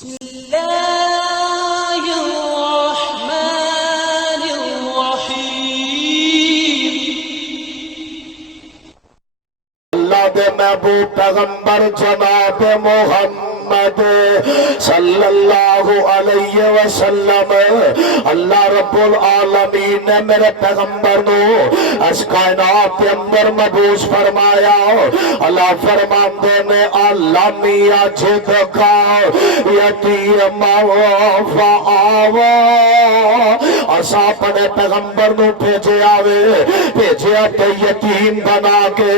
بسم الله الرحمن الرحيم اللہ دے محبوب پیغمبر جناب محمد صلی اللہ علیہ وسلم اللہ رب العالمین نے میرے پیغمبر نو اس کائنات کے اندر مبعوث فرمایا اللہ فرماندے نے اللہ میاں جد کا یتیم فآوا اسا اپنے پیغمبر نو بھیجے تے یتیم بنا کے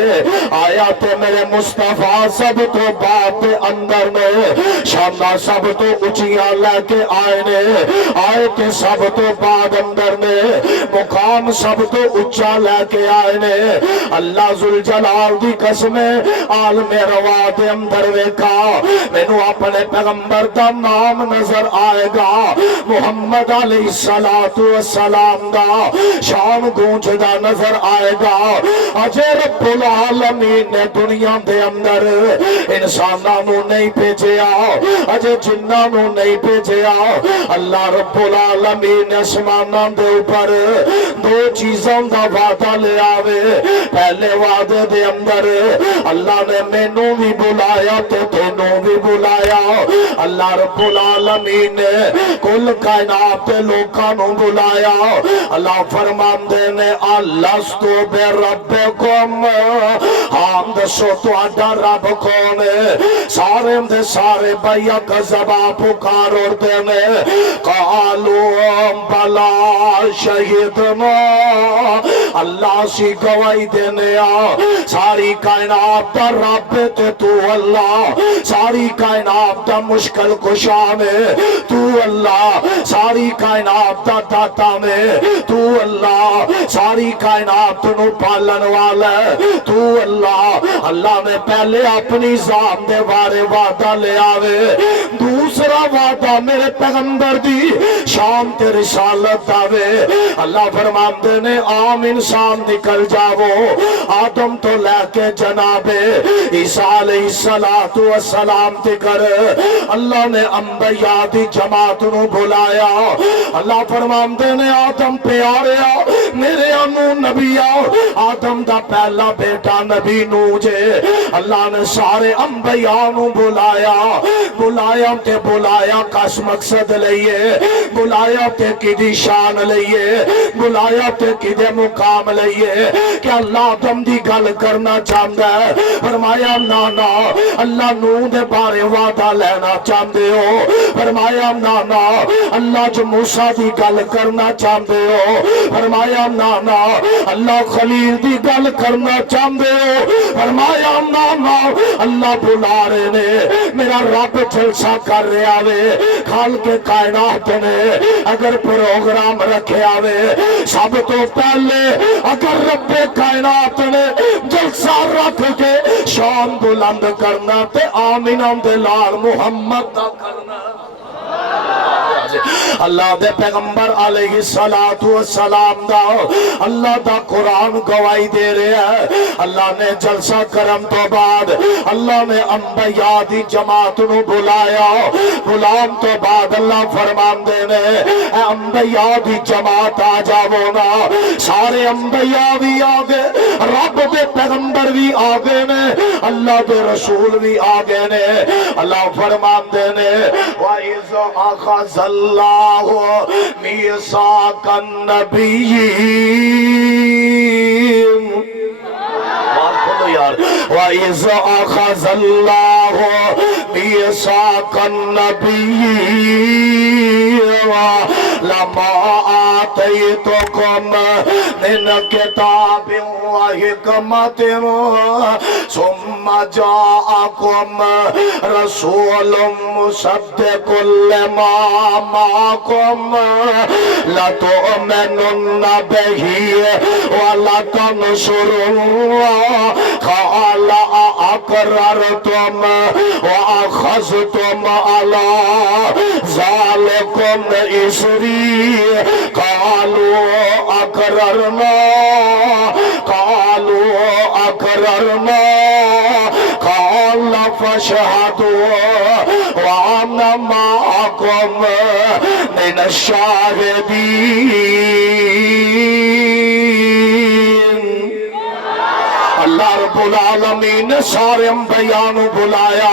آیا تے میرے مصطفیٰ سب تو بات اندر میں شامنا سب تو اچھیاں لے کے آئے تے سب تو بعد اندر میں مقام سب تو اچھا لے کے آئے اللہ ذوالجلال دی قسم عالم روا دے اندر ویکھا مینوں اپنے پیغمبر دا نام نظر آئے گا محمد علیہ السلام دا شان گونجدا نظر آئے گا اجے رب العالمین نے دنیا دے اندر انساناں نو نہیں بھیجیا اجے جناں نو نہیں بھیجیا اللہ رب العالمین نے آسماناں دے اوپر دو چیزاں دا وعدہ لے آوے پہلے وعدے دے اندر اللہ نے مینوں بھی بلایا تے تینوں بھی بلایا اللہ رب العالمین نے کل کائنات دے لوکاں نو بلایا اللہ فرماندے نے الستو بربکم ہم دسو تہاڈا رب کون ہے سارے دے سارے بھیا کذبا پکار اڑتے نے قالوا بلا شہدنا اللہ سی گواہی دینے ساری کائنات دا رب تے تو اللہ ساری کائنات دا مشکل کشا میں تو اللہ ساری کائنات دا داتا میں تو اللہ ساری کائنات نو پالن والا تو اللہ نے پہلے اپنی ذات دے بارے وعدہ لے آوے دوسرا وعدہ میرے پیغمبر دی شان تے رسالت آوے اللہ فرماندے نے عام انسان نکل جاؤ آدم تو لے کے جناب عیسیٰ علیہ السلام تکر اللہ نے انبیاء دی جماعت نو بلایا اللہ فرماندے نے آدم پیارے میرے انو نبی آدم دا پہلا بیٹا نبی نو جے اللہ نے سارے انبیاء نو بلایا تے بلایا کس مقصد لئیے بلایا تے کی دی شان لئیے بلایا تے کی دے مقام لئیے کہ اللہ آدم دی گل کرنا چاہتا ہے فرمایا نانا اللہ نو دے بارے وعدہ لینا چاہتے ہو فرمایا نانا اللہ جو موسیٰ دی گل کرنا چاہتے ہو فرمایا نانا اللہ خلیل دی گل کرنا چاہتے ہو فرمایا نانا اللہ بلا رہے نے میرا رب جلسہ کر رہے آوے کھال کے کائنات نے اگر پروگرام رکھے آوے سب تو پہلے اگر رب کائنات نے جلسہ رکھ کے شان بلند کرنا تے آمینہ دلال محمد دا کرنا اللہ دے پیغمبر علیہ السلام دا اللہ دا قرآن گواہی دے رہے ہیں اللہ نے جلسہ کرم تو بعد اللہ نے انبیاء دی جماعت نو بلایا بلان تو بعد اللہ فرمان دینے اے انبیاء دی جماعت آ جاؤ نا سارے انبیاء بھی آگے رب دے پیغمبر بھی آگے نے اللہ دے رسول بھی آگے نے اللہ فرمان دینے وَإِذْ أَخَذَ اللَّهُ مِيثَاقَ النَّبِيِّينَ وَإِذْ أَخَذَ اللَّهُ مِيثَاقَ النَّبِيِّينَ لَمَا آتَيْتُكُم مِّن كِتَابٍ وَحِكْمَةٍ ثُمَّ جَاءَكُمْ رَسُولٌ مُصَدِّقٌ لِّمَا مَعَكُمْ لَتُؤْمِنُنَّ بِهِ وَلَتَنصُرُنَّهُ قَالَ أَأَقْرَرْتُمْ وَأَخَذْتُمْ عَلَى ذَلِكُمْ إِصْرِي قَالُوا أَقْرَرْنَا قَالَ واشهدوا وانا معكم من الشاهدين. اللہ رب العالمین نے سارے انبیاء نو بلایا.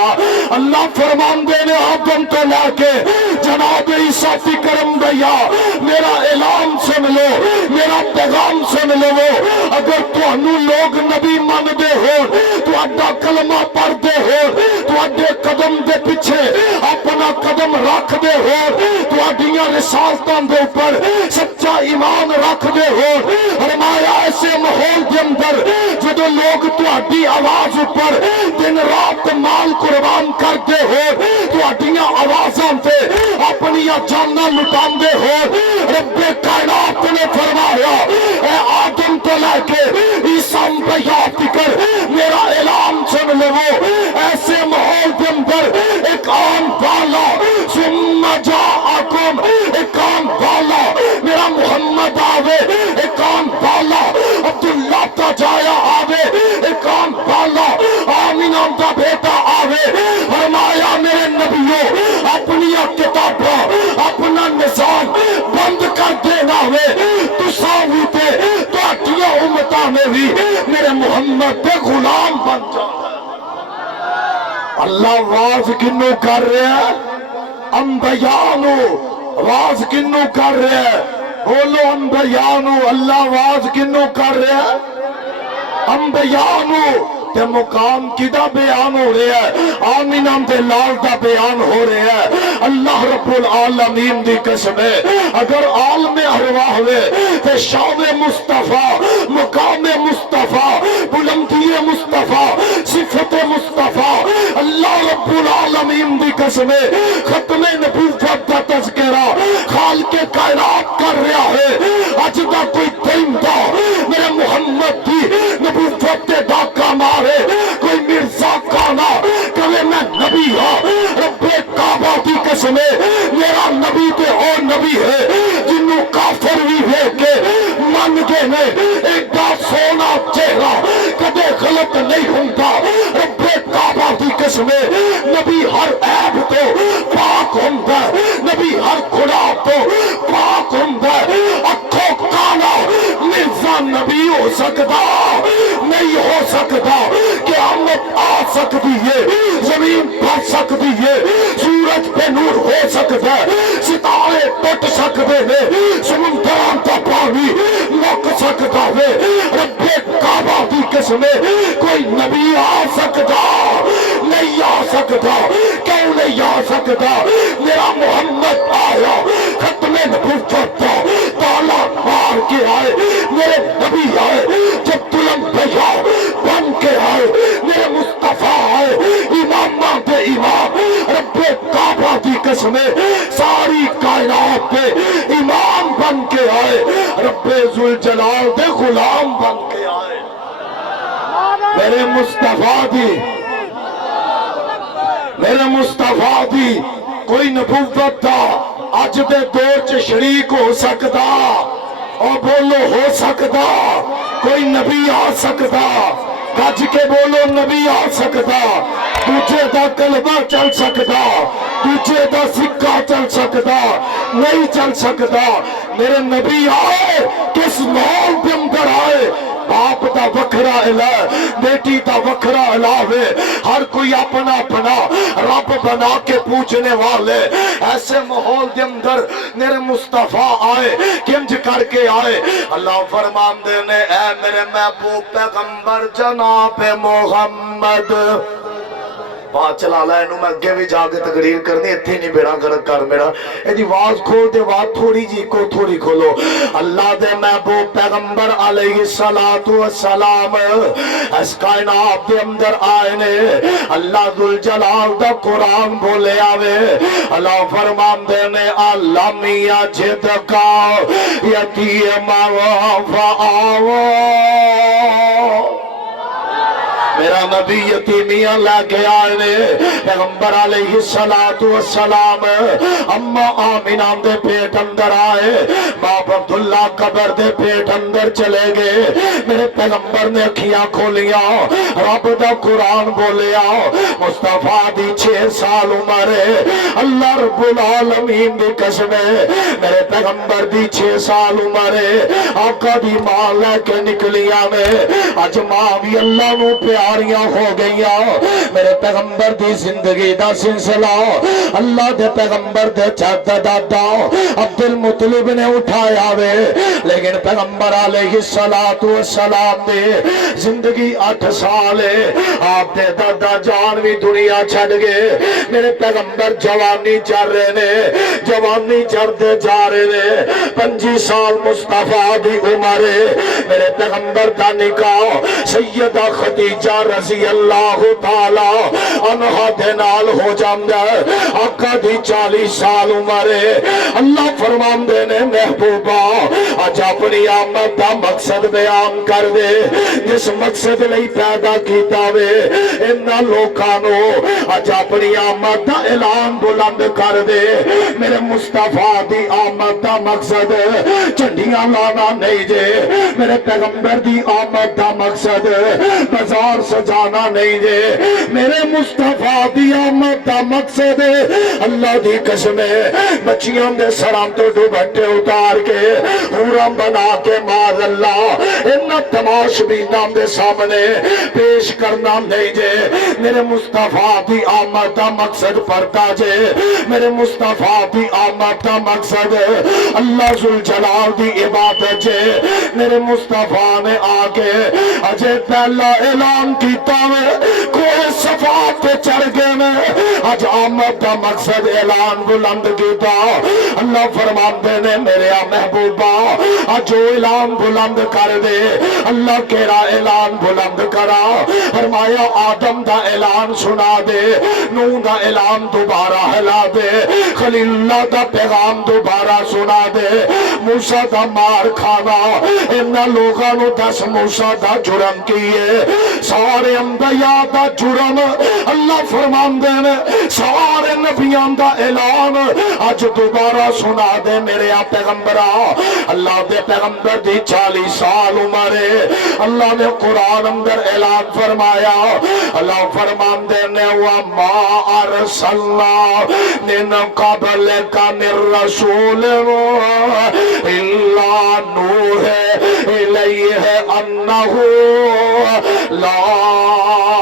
اللہ فرماندے نے آدم تو لا کے جناب عیسیٰ فکر انبیاء میرا اعلان سن لو, میرا پیغام سن لو. اگر تانوں لوگ نبی من دے ہو, تہاڈا کلمہ پڑھ دے ہو, تہاڈے قدم دے پیچھے اپنا قدم رکھ دے ہو, تہاڈیاں رسالتاں دے اوپر سچا ایمان رکھ دے ہو, فرمایا ایسے ماحول دے اندر جدو لوگ تہاڈی آواز اوپر دن رات مال قربان کرتے ہو, تہاڈیاں آوازاں تے اپنیاں جاناں لٹاندے ہو, رب کائنات نے فرمایا اے آدم تو لے کے عیسیٰ انبیاء فکر میرا اعلان سن لو. ایسے ماحول کے اندر ایک عام بالا ثم جاءکم, ایک عام بالا میرا محمد آوے, ایک عام بالا عبداللہ تا جایا آوے, ایک عام بالا آمینہ دا بیٹا آوے. فرمایا میرے نبیوں اپنی کتاباں اپنا نظام بند کر دینا ہوئے, تساں بھی تے تہاڈیاں امتاں میں بھی میرے محمد دے غلام بن جاؤ. اللہ آواز کنوں کر رہا ہے؟ انبیاء نو. آواز کنوں کر رہا ہے؟ بولو انبیاء نو. اللہ آواز کنوں کر رہا ہے؟ انبیاء نو. تے مقام کدا بیان ہو رہا ہے؟ آمینہ دے لال دا بیان ہو رہا ہے. اللہ رب العالمین دی قسم ہے اگر عالم ارواح ہوئے تے شان مصطفیٰ, مقام مصطفیٰ, بلندی مصطفیٰ, صفت مصطفیٰ, اللہ رب العالمین دی قسم ہے ختم نبوت دا تذکرہ خالق کائنات کر رہا ہے. اج دا کوئی دن دا میرے محمد دی نبوت دے ڈاکہ مارے, کوئی مرزا کانا کہے میں نبی ہاں, رب کعبہ دی قسم ہے میرا نبی تے اور نبی ہے جنہوں کافر بھی ہے کہ من گے نے ایڈا سونا چہرہ کدے غلط نہیں ہوتا. رب کعبہ دی قسم ہے نبی ہر عیب تو پاک ہوندا, نبی ہر گناہ تو پاک ہوندا. اکھوں کانا مرزا نبی ہو سکتا نہیں ہو سکتا, قیامت آ سکتی ہے, زمین بھر سکتی ہے, سورج پہ نور ہو سکتا ہے, ستارے ٹوٹ سکتے ہیں, سمندران کا پانی مک سکتا ہے. رب کعبہ دی قسم کوئی نبی آ سکتا نہیں آ سکتا. کیوں نہیں آ سکتا؟ میرا محمد آیا ختم نبوت کا تالا مار کے آئے, میرے نبی آئے جب بلند بھیا بن کے آئے, میرے مصطفیٰ آئے امام دے امام. رب کعبہ دی قسم ساری کائنات پہ امام بن کے آئے, رب ذوالجلال دے غلام بن کے آئے. میرے مصطفیٰ دی, میرے مصطفیٰ دی کوئی نبوت دا اج دے دور چ شریک ہو سکتا؟ اور بولو ہو سکتا؟ کوئی نبی آ سکتا؟ گج کے بولو نبی آ سکتا, دوجے دا کلمہ چل سکتا, دوجے دا سکہ چل سکتا نہیں چل سکتا. میرے نبی آئے کس ماحول کے اندر آئے؟ باپ دا وکھرا الہ, بیٹی دا وکھرا الہ ہے, ہر کوئی اپنا اپنا رب بنا کے پوچھنے والے. ایسے ماحول کے اندر میرے مصطفیٰ آئے, کنج کر کے آئے. اللہ فرماندے نے اے میرے محبوب پیغمبر جناب محمد. بات چلا لائے نو میں اگے بھی جا کے تقریر کرنی, اتھے نہیں بیڑا گرک کر میرا. ایدی واز کھول دے, بات تھوڑی جی کو تھوڑی کھولو. اللہ دے محبوب پیغمبر علیہ السلام اس کائنات دے اندر آئے نے. اللہ ذوالجلال دا قرآن بولے آوے. اللہ فرمان دے نے علم یجدکا یتیما فآوا میرا نبی یتیمیاں لے کے آئے نے پیغمبر علیہ السلام اما آمینہ دے پیٹ اندر آئے باپ عبداللہ قبر دے پیٹ اندر چلے گئے میرے پیغمبر نے اکھیاں کھولیا رب دا قرآن بولیا مصطفیٰ دی 6 سال عمر ہے اللہ رب العالمین دی قسم ہے میرے پیغمبر دی 6 سال عمر ہے آقا دی ماں لے کے نکلیاں نے اج ماں بھی اللہ نو پیاریاں ہو گئیاں میرے پیغمبر دی زندگی دا سلسلہ اللہ دے پیغمبر دے چاہتا دادا عبد المطلب نے اٹھایا وے لیکن پیغمبر علیہ السلام دے زندگی 8 سال ہے آپ دے دادا جان بھی دنیا چھڑ گئے میرے پیغمبر جوانی چڑھ رہے نے جوانی چڑھتے جا رہے نے 25 سال مصطفیٰ دی عمر میرے پیغمبر دا نکاح سیدہ خدیجہ رضی اللہ تعالی عنہا دے نال ہو جاندہ آقا دی 40 سال عمر اللہ فرماندے نے محبوبہ اج اپنی آمد دا مقصد بیان کر دے جس مقصد لئی پیدا کیتا وے انہاں لوکاں نو اج اپنی آمد دا اعلان بلند کر دے میرے مصطفیٰ دی آمد دا مقصد چنڈیاں لانا نہیں جے میرے پیغمبر دی آمد دا مقصد بازار سجانا نہیں جے میرے مصطفیٰ دی آمد دا مقصد اللہ دی قسم بچیاں دے سرام تو دوبٹے اتار کے حورم بنا کے ماذ اللہ انہا تماش بھی نام دے سامنے پیش کرنا نہیں جے میرے مصطفیٰ دی آمد دا مقصد پڑتا جے میرے مصطفیٰ دی آمد دا مقصد اللہ ذوالجلال دی عبادت جے میرے مصطفیٰ نے آکے اجے پہلا اعلان کیتا میں کوئی صفات پہ چڑھ گئے میں اج آمد دا مقصد اعلان بلند کیتا اللہ فرماندے نے میرے محبوبہ اج اعلان بلند کر دے اللہ کیرا اعلان بلند کرا فرمایا آدم دا اعلان سنا دے نوح دا اعلان دوبارہ ہلا دے خلیل اللہ دا پیغام دوبارہ سنا دے موسیٰ دا مار کھانا انہا لوگاں نو 10 موسیٰ دا جرم کیے سارے انبیاء دا جرم اللہ فرماندے نے سارے نبیان دا اعلان آج دوبارہ سنا دے میرے پیغمبرہ اللہ دے پیغمبر دی 40 سال عمر اللہ نے قرآن اندر اعلان فرمایا اللہ فرماندے نے وَمَا أَرْسَلْنَا مِن قَبْلِكَ مِن رَّسُولٍ إِلَّا نُوحِي إِلَيْهِ أَنَّهُ لَا